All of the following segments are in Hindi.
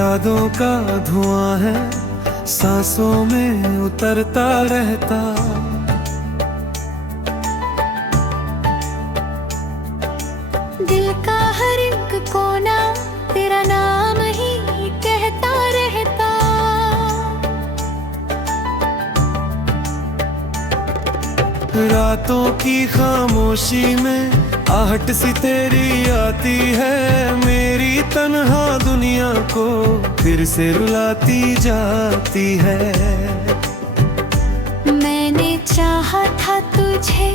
यादों का धुआं है, सांसों में उतरता रहता। दिल का हर एक कोना तेरा नाम ही कहता रहता। रातों की खामोशी में आहट सी तेरी आती है, मेरी तन्हा दुनिया को फिर से रुलाती जाती है। मैंने चाहा था तुझे,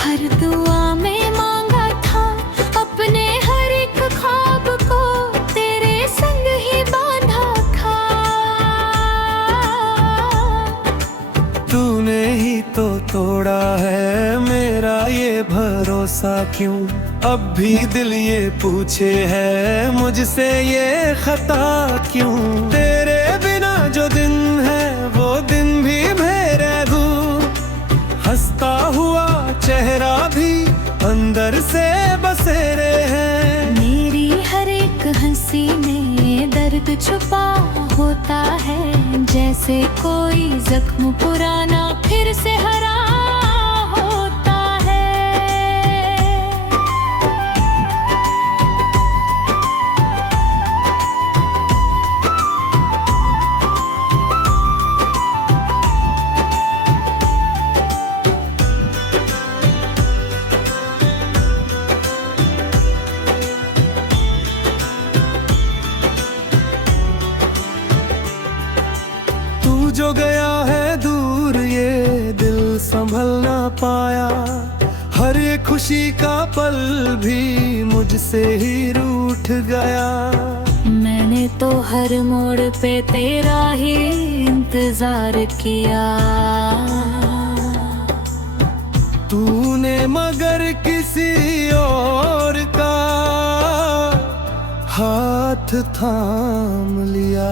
हर दुआ में मांगा था, अपने हर एक ख्वाब को तेरे संग ही बांधा था। तूने ही तो तोड़ा है मेरा ये भरोसा, क्यों अब भी दिल ये पूछे है मुझसे ये खता क्यों। तेरे बिना जो दिन है वो दिन भी मेरे दूर, हंसता हुआ चेहरा भी अंदर से बसेरे हैं। मेरी हर एक हंसी में दर्द छुपा होता है, जैसे कोई जख्म पुराना फिर से हरा होता है। तू जो गया है दूर ये दिल संभल ना पाया, हर एक खुशी का पल भी मुझसे ही रूठ गया। मैंने तो हर मोड़ पे तेरा ही इंतजार किया। तूने मगर किसी और का हाथ थाम लिया।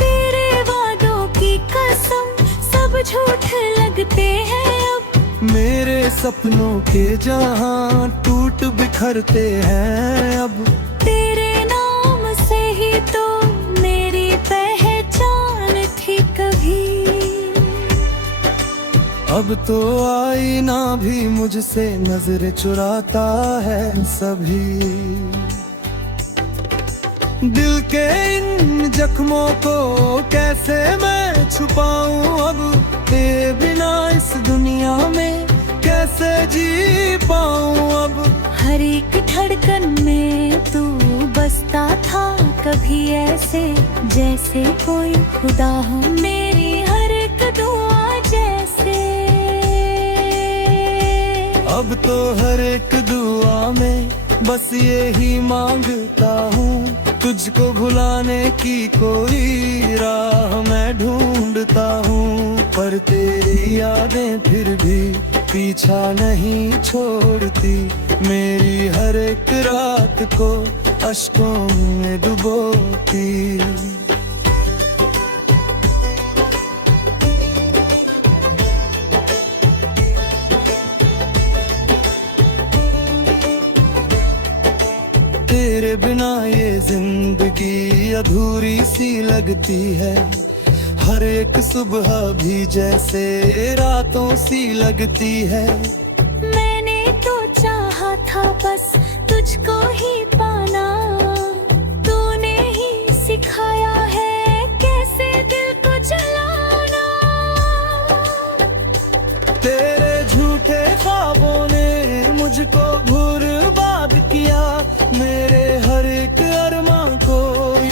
तेरे वादों की कसम सब झूठ लगते हैं अब, मेरे सपनों के जहां टूट बिखरते हैं अब। तेरे नाम से ही तो मेरी पहचान थी कभी। अब तो आईना भी मुझसे नजर चुराता है सभी। दिल के इन जख्मों को कैसे मैं छुपाऊं अब, तेरे बिना इस दुनिया में कैसे जी पाऊं अब। हर एक धड़कन में तू बसता था कभी ऐसे, जैसे कोई खुदा हो मेरी हर एक दुआ जैसे। अब तो हर एक दुआ में बस ये ही मांगता हूँ, तुझको भुलाने की कोई राह मैं ढूंढता हूँ। पर तेरी यादें फिर भी पीछा नहीं छोड़ती, मेरी हर एक रात को अश्कों में डुबोती। तेरे बिना ये जिंदगी अधूरी सी लगती है, हर एक सुबह भी जैसे रातों सी लगती है। मैंने तो चाहा था बस तुझको ही पाना, तूने ही सिखाया है कैसे दिल को जलाना। तेरे झूठे ख्वाबों ने मुझको बर्बाद किया, मेरे हर एक अरमां को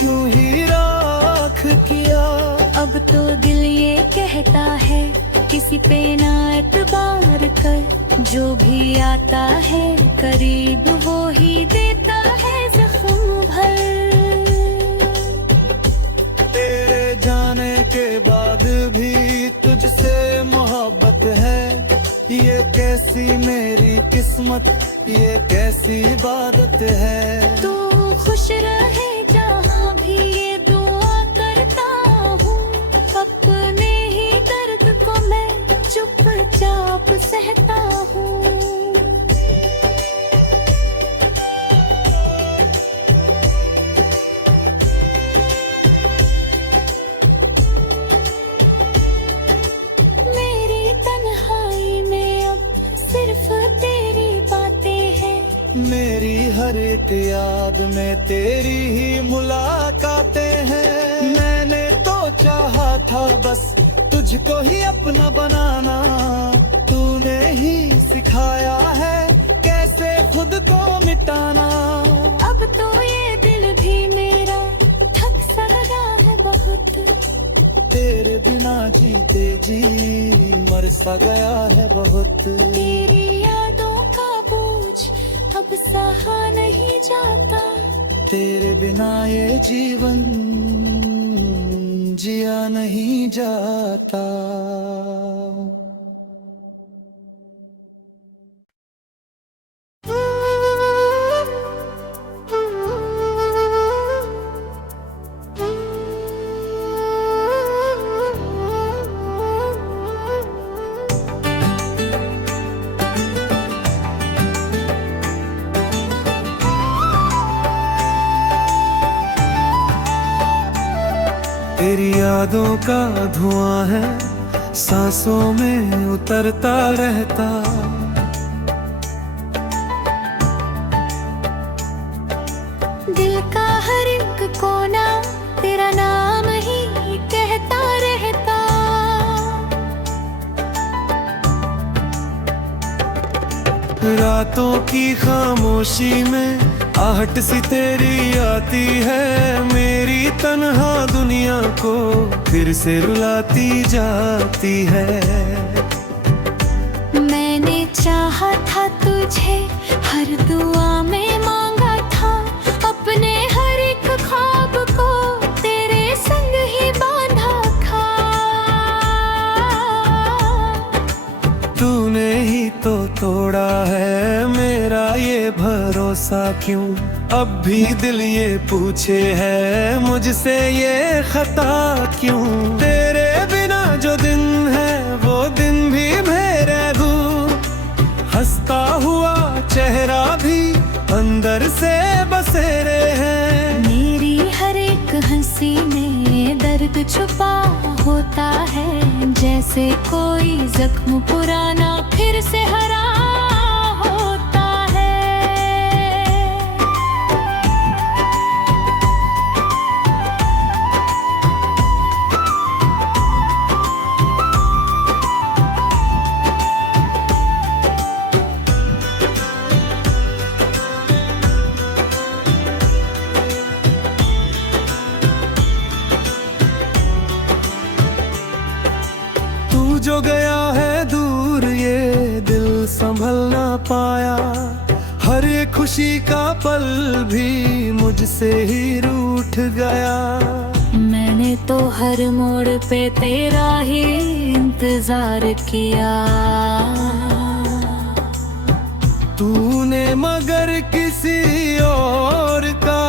यूं ही राख किया। अब तो दिल ये कहता है किसी पे ना एतबार कर, जो भी आता है करीब वो ही देता है जख्म भर। तेरे जाने के बाद भी तुझसे मोहब्बत है, ये कैसी मेरी किस्मत, ये कैसी इबादत है। तू खुश रहे जहाँ भी ये दुआ करता हूँ, अपने ही दर्द को मैं चुपचाप सहता हूँ। मेरी हर एक याद में तेरी ही मुलाकातें हैं। मैंने तो चाहा था बस तुझको ही अपना बनाना, तूने ही सिखाया है कैसे खुद को मिटाना। अब तो ये दिल भी मेरा थक सा लगा है बहुत, तेरे बिना जीते जी मर सा गया है बहुत। तेरी यादों का बोझ अब सहा नहीं जाता, तेरे बिना ये जीवन जिया नहीं जाता। तेरी यादों का धुआं है सांसों में उतरता रहता, दिल का हर एक कोना तेरा नाम ही कहता रहता। रातों की खामोशी में आहट सी तेरी आती है, मेरी तन्हा दुनिया को फिर से रुलाती जाती है। मैंने चाहा था तुझे हर दुआ में मांगा था, अपने हर एक ख्वाब को तेरे संग ही बांधा था। तूने ही तो तोड़ा है मेरा ये भरोसा, क्यों अब भी दिल ये पूछे है मुझसे ये खता क्यों। तेरे बिना जो दिन है वो दिन भी मेरे दूर, हंसता हुआ चेहरा भी अंदर से बसेरे हैं। मेरी हर एक हंसी में दर्द छुपा होता है, जैसे कोई जख्म पुराना फिर से हरा होता है। तू जो गया है दूर ये दिल संभल ना पाया, हर एक खुशी का पल भी मुझसे ही रूठ गया। मैंने तो हर मोड़ पे तेरा ही इंतजार किया, तूने मगर किसी और का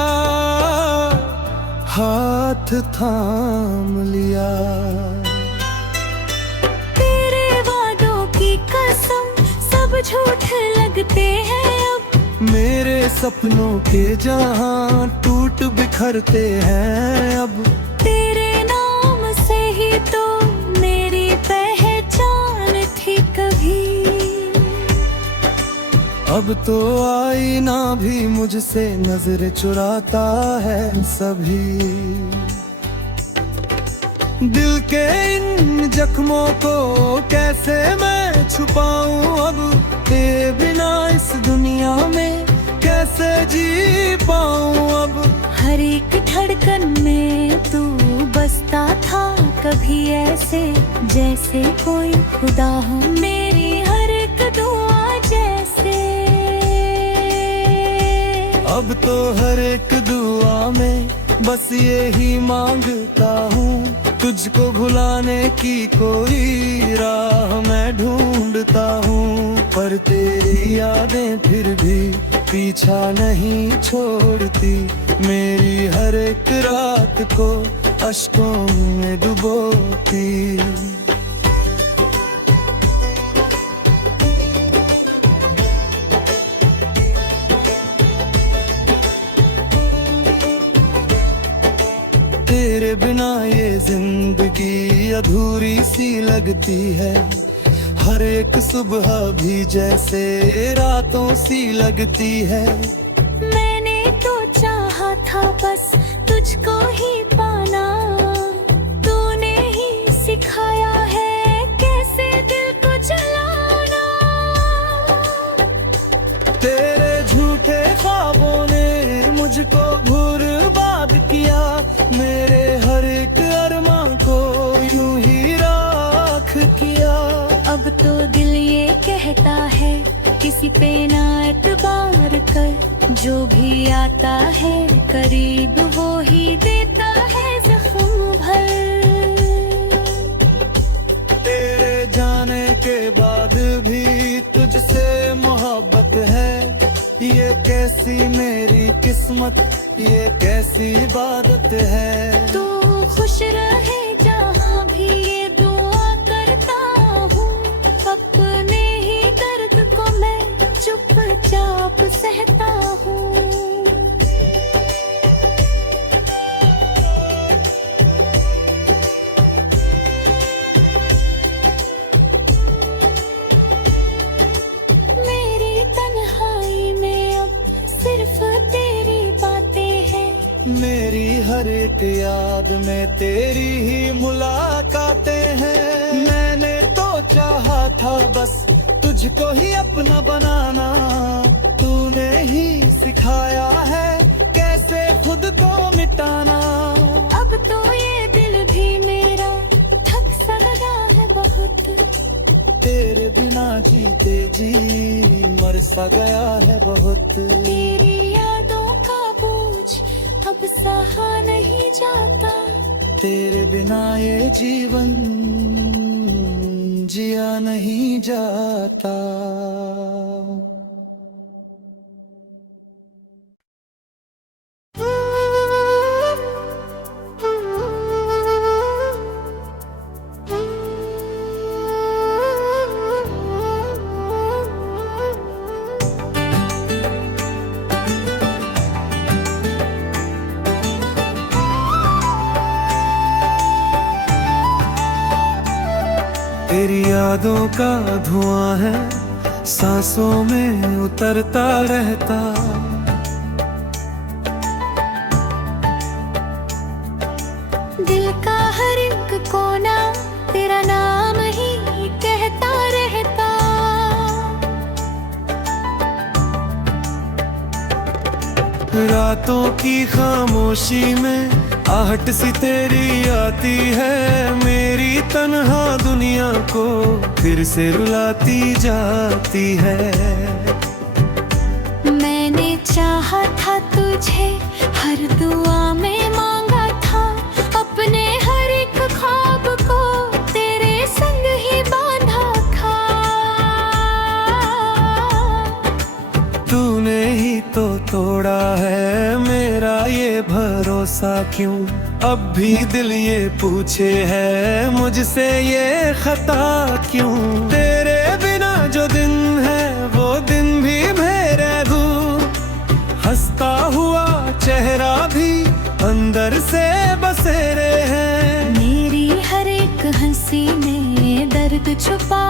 हाथ थाम लिया। तेरे वादों की कसम सब झूठ लगते हैं अब, मेरे सपनों के जहां टूट बिखरते हैं अब। तेरे नाम से ही तो मेरी पहचान थी कभी, अब तो आईना भी मुझसे नजर चुराता है सभी। दिल के इन जख्मों को कैसे मैं छुपाऊं अब, तेरे बिना इस दुनिया में कैसे जी पाऊं अब। हर एक धड़कन में तू बसता था कभी ऐसे, जैसे कोई खुदा हो मेरी हर एक दुआ जैसे। अब तो हर एक दुआ में बस यही मांगता हूँ, तुझको भुलाने की कोई राह मैं ढूंढता हूँ। पर तेरी यादें फिर भी पीछा नहीं छोड़ती, मेरी हर एक रात को अश्कों में डुबोती। तेरे बिना ये जिंदगी अधूरी सी लगती है, हर एक सुबह भी जैसे रातों सी लगती है। मैंने तो चाहा था बस तुझको ही पाना, तूने ही सिखाया है कैसे दिल को चलाना। तेरे झूठे ख्वाबों ने मुझको बर्बाद किया, मेरे हर एक अरमां को यूं ही राख किया। अब तो दिल ये कहता है किसी पे ना एतबार कर, जो भी आता है करीब वो ही देता है जख्म भर। तेरे जाने के बाद भी तुझसे मोहब्बत है, ये कैसी मेरी किस्मत, ये कैसी इबादत है। तू खुश रहे जहाँ भी ये दुआ करता हूँ, अपने ही दर्द को मैं चुपचाप सहता हूँ। मेरी तन्हाई में अब सिर्फ तेरी बातें हैं, मेरी हर एक याद में तेरी ही मुलाकातें हैं। मैंने तो चाहा था बस तुझको ही अपना बनाना, तूने ही सिखाया है कैसे खुद को मिटाना। अब तो ये दिल भी मेरा थक सा लगा है बहुत, तेरे बिना जीते जी मर सा गया है बहुत। तेरी यादों का बोझ अब सहा नहीं जाता, तेरे बिना ये जीवन जिया नहीं जाता। तेरी यादों का धुआं है सांसों में उतरता रहता, दिल का हर एक कोना तेरा नाम ही कहता रहता। रातों की खामोशी में आहट सी तेरी आती है, मेरी तन्हा दुनिया को फिर से रुलाती जाती है। मैंने चाहा था तुझे हर दुआ में मांगा था, अपने हर एक ख्वाब को तेरे संग ही बांधा था। तूने ही तो तोड़ा है मेरा ये भरोसा, क्यों अब भी दिल ये पूछे है मुझसे ये खता क्यों। तेरे बिना जो दिन है वो दिन भी मेरे दूर, हंसता हुआ चेहरा भी अंदर से बसेरे हैं। मेरी हर एक हंसी में दर्द छुपा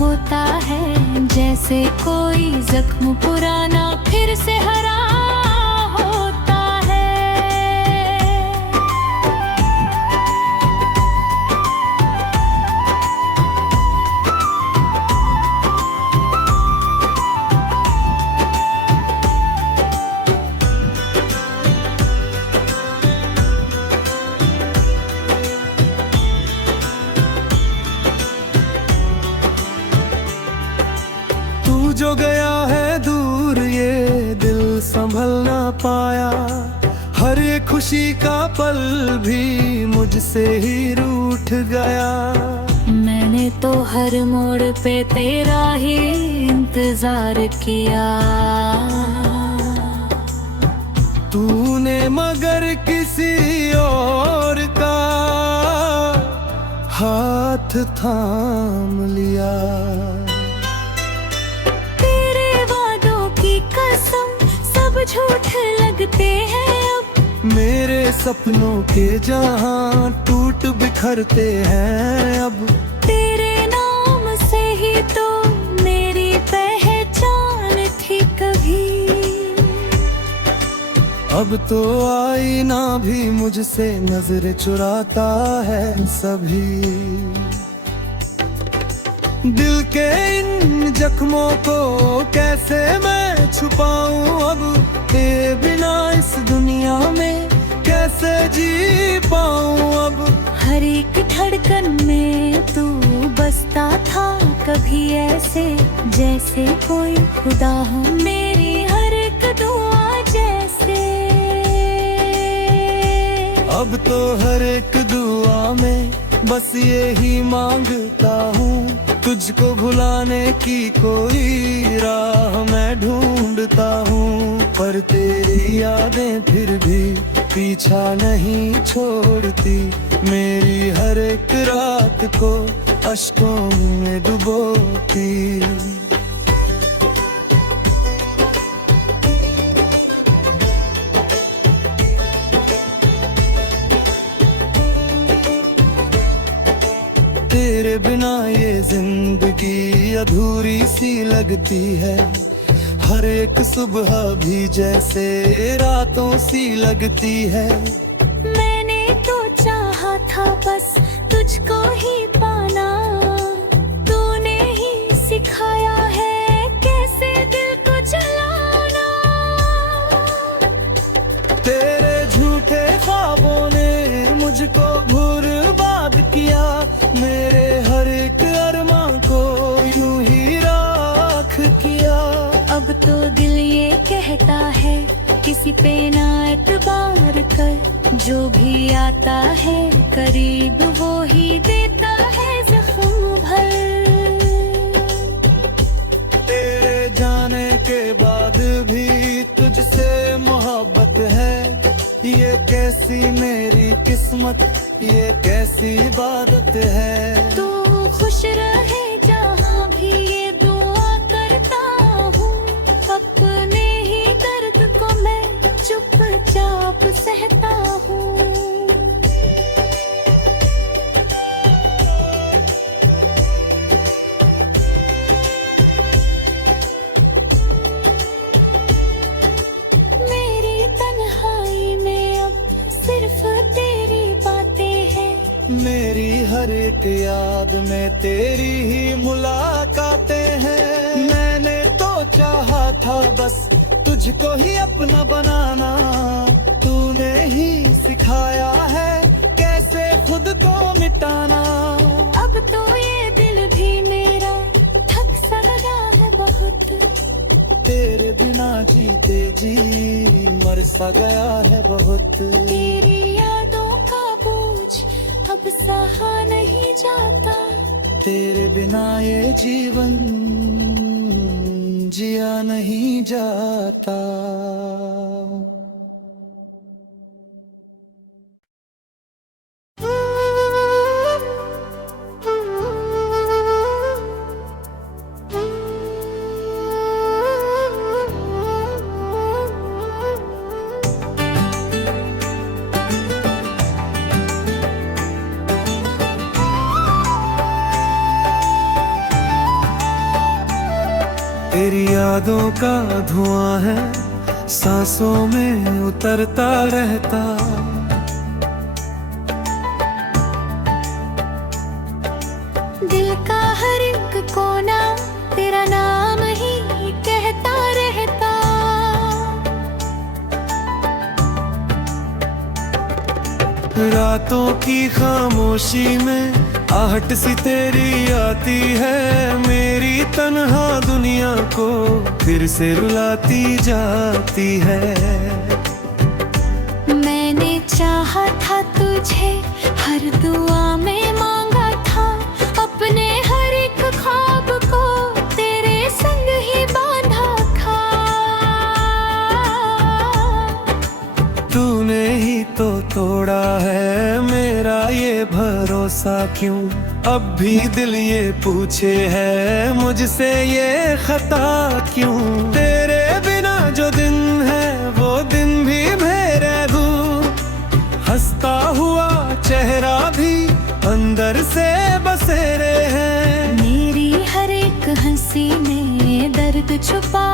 होता है, जैसे कोई जख्म पुराना फिर से हरा होता है। तू जो गया है दूर ये दिल संभल ना पाया, हर एक खुशी का पल भी मुझसे ही रूठ गया। मैंने तो हर मोड़ पे तेरा ही इंतजार किया, तूने मगर किसी और का हाथ थाम लिया। तेरे वादों की कसम सब झूठ लगते हैं अब, मेरे सपनों के जहां टूट बिखरते हैं अब। तेरे नाम से ही अब तो आईना भी मुझसे नजर चुराता है सभी। दिल के इन जख्मों को कैसे मैं छुपाऊं अब, तेरे बिना इस दुनिया में कैसे जी पाऊं अब। हर एक धड़कन में तू बसता था कभी ऐसे, जैसे कोई खुदा हो मेरी हर एक दुआ जैसे। अब तो हर एक दुआ में बस यही मांगता हूँ, तुझको भुलाने की कोई राह मैं ढूंढता हूँ। पर तेरी यादें फिर भी पीछा नहीं छोड़ती, मेरी हर एक रात को अश्कों में डुबोती। तेरे बिना ये जिंदगी अधूरी सी लगती है, हर एक सुबह भी जैसे रातों सी लगती है। मैंने तो चाहा था बस तुझको ही पाना, तूने ही सिखाया है कैसे दिल को चलाना। तेरे झूठे ख्वाबों ने मुझको बर्बाद किया, मेरे हर एक अरमां को यूं ही राख किया। अब तो दिल ये कहता है किसी पे ना एतबार कर, जो भी आता है करीब वो ही देता है जख्म भर। तेरे जाने के बाद भी तुझसे मोहब्बत है, ये कैसी मेरी किस्मत, ये कैसी इबादत है। तू खुश रहे जहाँ भी ये दुआ करता हूँ, अपने ही दर्द को मैं चुपचाप सहता हूँ। मेरी तन्हाई में अब सिर्फ तेरी बातें हैं, मेरी हर एक याद में तेरी ही मुलाकातें हैं। मैंने तो चाहा था बस तुझको ही अपना बनाना, तूने ही सिखाया है कैसे खुद को मिटाना। अब तो ये दिल भी मेरा थक सा लगा है बहुत, तेरे बिना जीते जी मर सा गया है बहुत। तेरी यादों का बोझ अब सहा नहीं जाता, तेरे बिना ये जीवन जिया नहीं जाता। तेरी यादों का धुआं है सांसों में उतरता रहता, दिल का हर एक कोना तेरा नाम ही कहता रहता। रातों की खामोशी में आहट सी तेरी आती है, मेरी तन्हा दुनिया को फिर से रुलाती जाती है। मैंने चाहा था तुझे हर दुआ में मांगा था, अपने हर एक ख्वाब को तेरे संग ही बांधा था। तूने ही तो तोड़ा है मेरा ये भरोसा, क्यों अब भी दिल ये पूछे है मुझसे ये खता क्यों। तेरे बिना जो दिन है वो दिन भी मेरे दूर, हंसता हुआ चेहरा भी अंदर से बसेरे हैं। मेरी हर एक हंसी में दर्द छुपा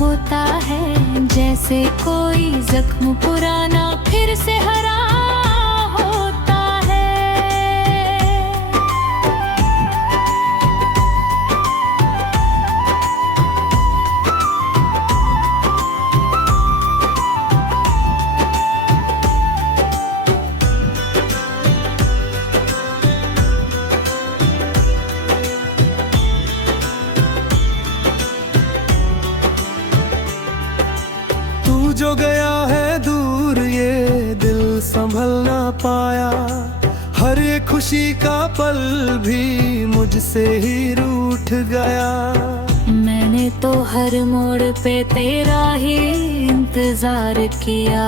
होता है, जैसे जैसे कोई जख्म पुराना फिर से हरा होता है। तू जो गया है दूर ये दिल संभल ना पाया, हर एक खुशी का पल भी मुझसे ही रूठ गया। मैंने तो हर मोड़ पे तेरा ही इंतजार किया,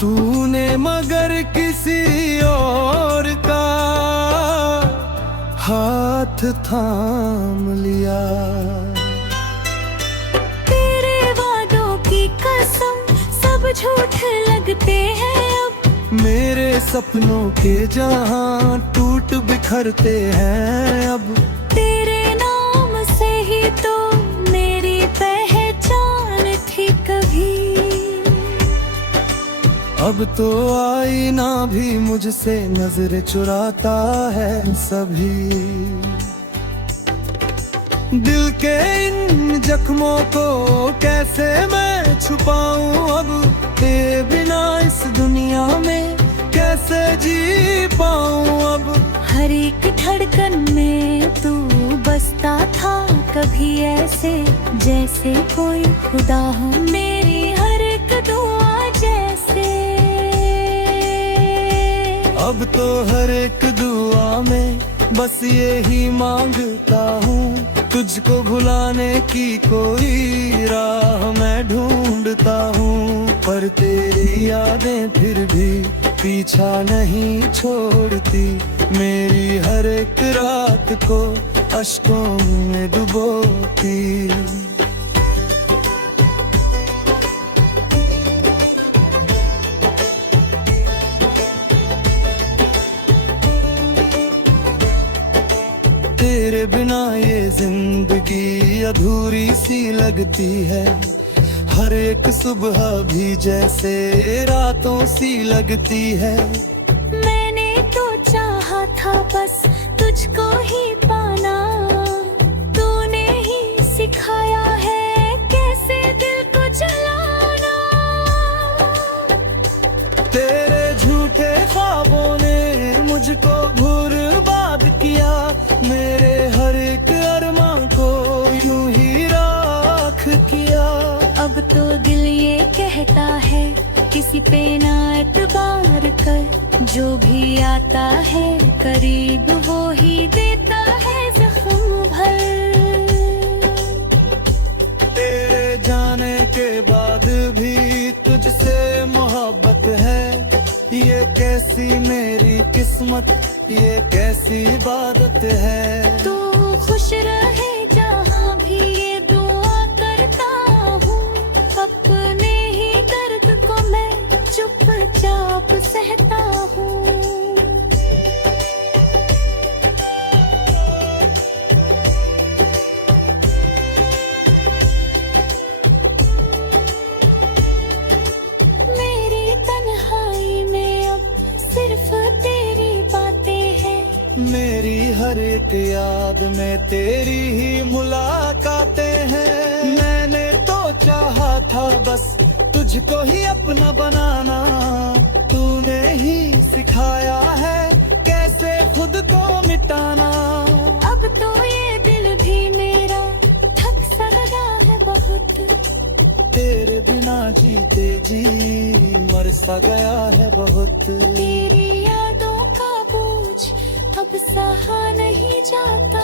तूने मगर किसी और का हाथ थाम लिया। तेरे वादों की कसम सब झूठ लगते हैं अब, मेरे सपनों के जहां टूट बिखरते हैं अब। तेरे नाम से ही तो मेरी पहचान थी कभी। अब तो आईना भी मुझसे नजर चुराता है सभी। दिल के इन जख्मों को कैसे मैं छुपाऊं अब, तेरे बिना इस दुनिया में कैसे जी पाऊं अब। हर एक धड़कन में तू बसता था कभी ऐसे जैसे कोई खुदा हो, मेरी हर एक दुआ जैसे। अब तो हर एक दुआ में बस यही मांगता हूँ, तुझको भुलाने की कोई राह मैं ढूंढता हूँ। पर तेरी यादें फिर भी पीछा नहीं छोड़ती, मेरी हर एक रात को अश्कों में डुबोती। तेरे बिना ये जिंदगी अधूरी सी लगती है, हर एक सुबह भी जैसे रातों सी लगती है। मैंने तो चाहा था बस तुझको ही पाना, तूने ही सिखाया है कैसे दिल को जलाना। तेरे झूठे ख्वाबों ने मुझको बर्बाद किया, मेरे हर एक अरमां को यूं ही राख किया। अब तो दिल ये कहता है किसी पे ना एतबार कर, जो भी आता है करीब वो ही देता है जख्म भर। तेरे जाने के बाद भी तुझसे मोहब्बत है, ये कैसी मेरी किस्मत, ये कैसी इबादत है। तू खुश रहे जहाँ भी ये दुआ करता हूँ, अपने ही दर्द को मैं चुपचाप सहता हूँ। मेरी तन्हाई में अब सिर्फ तेरी बातें हैं, मेरी हर एक याद में तेरी ही मुलाकातें हैं। मैंने तो चाहा था बस तुझको ही अपना बनाना, तूने ही सिखाया है कैसे खुद को मिटाना। अब तो ये दिल भी मेरा थक सा लगा है बहुत, तेरे बिना जीते जी मर सा गया है बहुत। तेरी यादों का बोझ अब सहा नहीं जाता,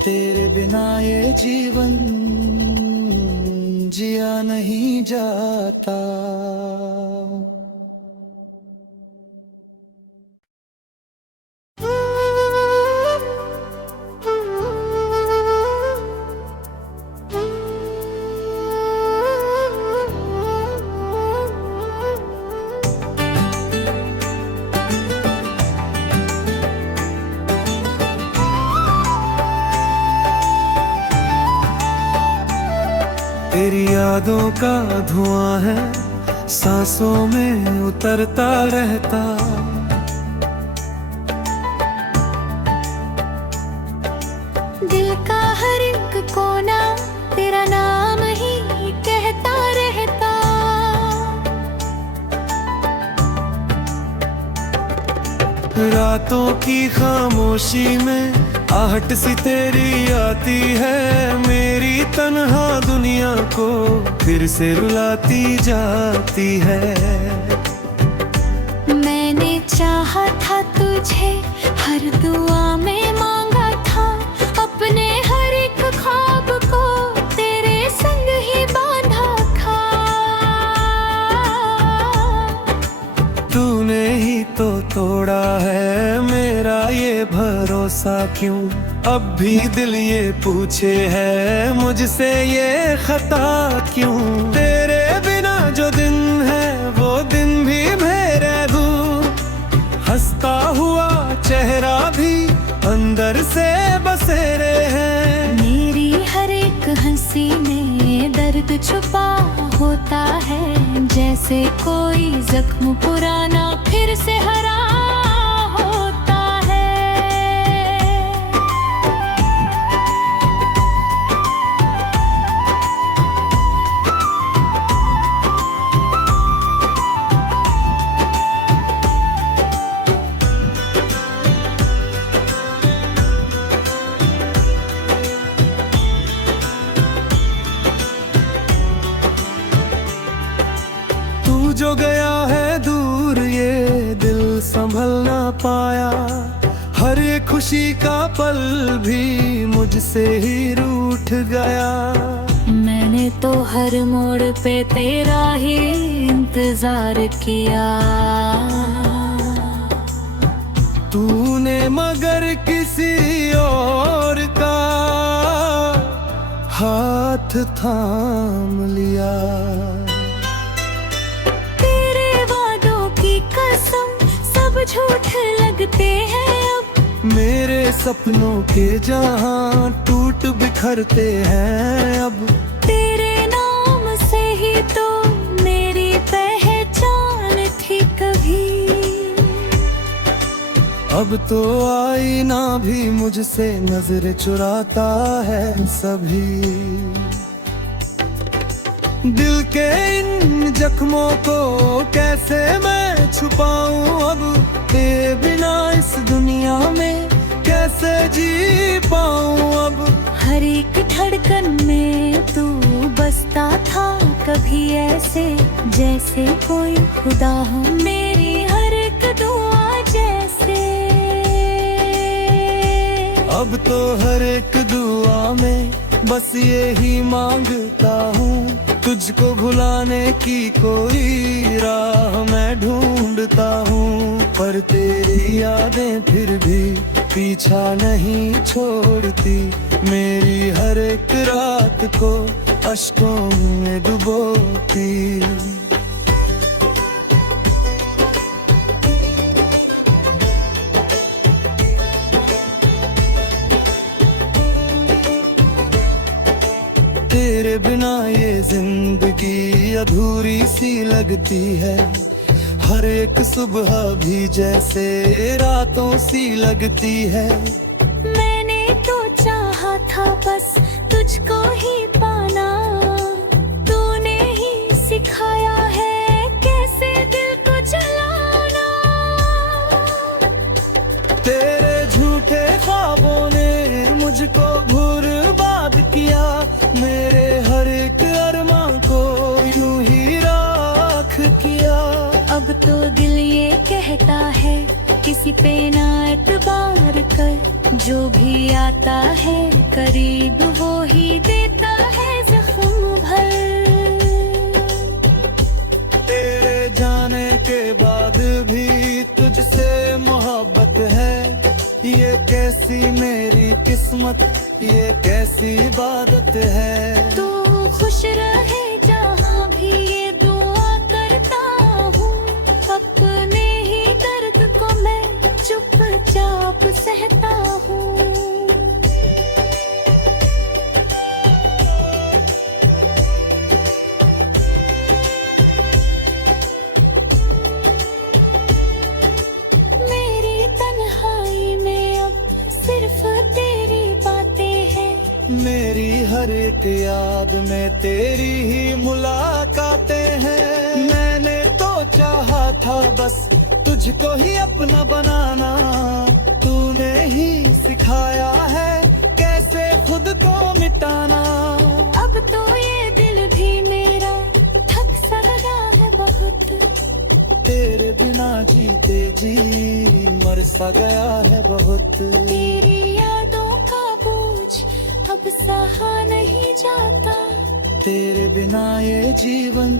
तेरे बिना ये जीवन जिया नहीं जाता। तेरी यादों का धुआं है, सांसों में उतरता रहता। दिल का हर एक कोना तेरा नाम ही कहता रहता। रातों की खामोशी में आहट सी तेरी आती है, मेरी तन्हा दुनिया को फिर से रुलाती जाती है। मैंने चाहा था तुझे, हर दुआ में मांगा था, अपने हर एक ख्वाब को तेरे संग ही बांधा था। तूने ही तो तोड़ा है मेरा ये भरोसा, क्यों अब भी दिल ये पूछे है मुझसे ये खता क्यों। तेरे बिना जो दिन है वो दिन भी मेरे दूर, हंसता हुआ चेहरा भी अंदर से बसेरे हैं। मेरी हर एक हंसी में दर्द छुपा होता है, जैसे कोई जख्म पुराना फिर से हरा होता है। तू जो गया है दूर ये दिल संभल ना पाया, हर एक खुशी का पल भी मुझसे ही रूठ गया। मैंने तो हर मोड़ पे तेरा ही इंतजार किया, तूने मगर किसी और का हाथ थाम लिया। तेरे वादों की कसम सब झूठ लगते हैं अब, मेरे सपनों के जहां टूट बिखरते हैं अब। तेरे नाम से ही तो मेरी पहचान थी कभी। अब तो आईना भी मुझसे नजर चुराता है सभी। दिल के इन जख्मों को कैसे मैं छुपाऊं अब, तेरे बिना इस दुनिया में कैसे जी पाऊं अब। हर एक धड़कन में तू बसता था कभी ऐसे, जैसे कोई खुदा हो मेरी हर एक दुआ जैसे। अब तो हर एक दुआ में बस यही मांगता हूँ, तुझको भुलाने की कोई राह मैं ढूंढता हूँ। पर तेरी यादें फिर भी पीछा नहीं छोड़ती, मेरी हर एक रात को अश्कों में डुबोती। तेरे बिना ये जिंदगी अधूरी सी लगती है, हर एक सुबह भी जैसे रातों सी लगती है। मैंने तो चाहा था बस तुझको ही पाना, तूने ही सिखाया है कैसे दिल को चलाना। तेरे झूठे ख्वाबों ने मुझको बर्बाद किया, मेरे हर एक अरमां को यूं ही राख किया। अब तो दिल ये कहता है किसी पे ना एतबार कर, जो भी आता है करीब वो ही देता है जख्म भर। तेरे जाने के बाद भी तुझसे मोहब्बत है, ये कैसी मेरी किस्मत, ये कैसी इबादत है। तू खुश रहे जहाँ भी ये दुआ करता हूँ, अपने ही दर्द को मैं चुपचाप सहता हूँ। मेरी हर एक याद में तेरी ही मुलाकातें हैं। मैंने तो चाहा था बस तुझको ही अपना बनाना, तूने ही सिखाया है कैसे खुद को मिटाना। अब तो ये दिल भी मेरा थक सा लगा है बहुत, तेरे बिना जीते जी मर सा गया है बहुत। तेरी यादों का बोझ अब सहा नहीं जाता, तेरे बिना ये जीवन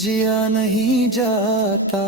जिया नहीं जाता।